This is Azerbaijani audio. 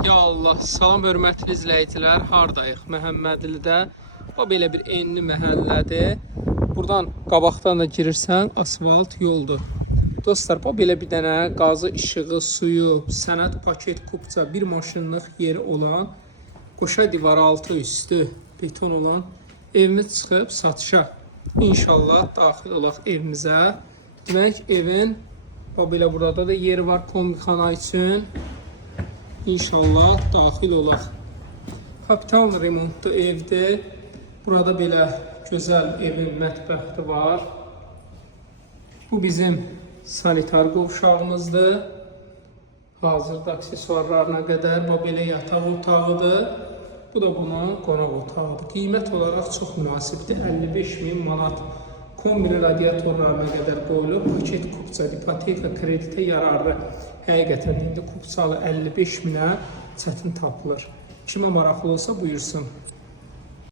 Ya Allah, salam hörmətli izləyicilər, hardayıq? Məhəmmədlidə. O belə bir enli məhəllədir. Buradan qabaqdan da girirsən, asfalt yoldur. Dostlar, bu belə bir dənə qazı, işığı, suyu, sənəd, paket, kupça, bir maşınlıq yeri olan, qoşa divarı altı üstü beton olan evimiz çıxıb satışa. İnşallah daxil olaq evimizə. Demək, evin belə burada da yeri var kombixana üçün. İnşallah daxil olaq. Kapital remontlu evdir. Burada belə gözəl evin mətbəxi var. Bu bizim sanitar qovşağımızdır. Hazırda aksesuarlarına qədər bu belə yataq otağıdır. Bu da bunun qonaq otağıdır. Qiymət olaraq çox münasibdir. 55.000 manat. Kombinə radiatorlarına qədər qoyulub, paket kupça, ipoteka, kreditə yararlı. Həqiqətən indi kupçalı 55.000-ə çətin tapılır. Kimə maraqlı olsa buyursun.